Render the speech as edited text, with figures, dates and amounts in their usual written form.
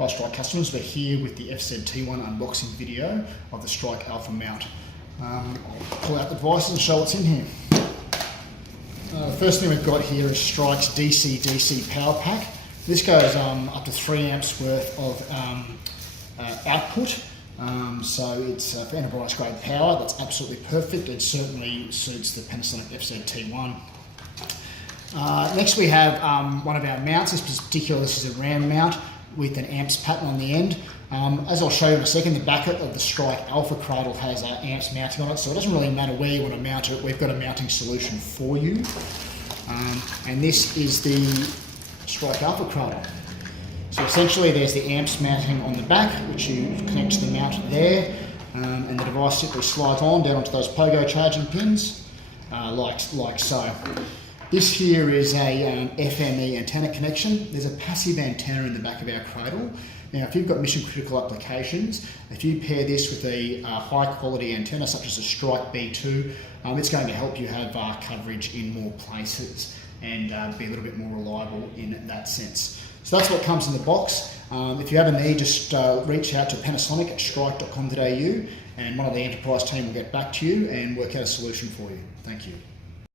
Hi Strike customers, we're here with the FZT1 unboxing video of the Strike Alpha mount. I'll pull out the device and show what's in here. First thing we've got here is Strike's DC-DC power pack. This goes up to 3 amps worth of output. So it's for enterprise grade power. That's absolutely perfect. It certainly suits the Panasonic FZT1. Next we have one of our mounts. This is a round mount with an amps pattern on the end. As I'll show you in a second, the back of the Strike Alpha Cradle has amps mounting on it, so it doesn't really matter where you want to mount it. We've got a mounting solution for you. And this is the Strike Alpha Cradle. So essentially there's the amps mounting on the back, which you connect to the mount there, and the device simply slides on down onto those pogo charging pins, like so. This here is a FME antenna connection. There's a passive antenna in the back of our Cradle. Now, if you've got mission critical applications, if you pair this with a high quality antenna such as a Strike B2, it's going to help you have coverage in more places and be a little bit more reliable in that sense. So that's what comes in the box. If you have a need, just reach out to Panasonic at strike.com.au and one of the enterprise team will get back to you and work out a solution for you. Thank you.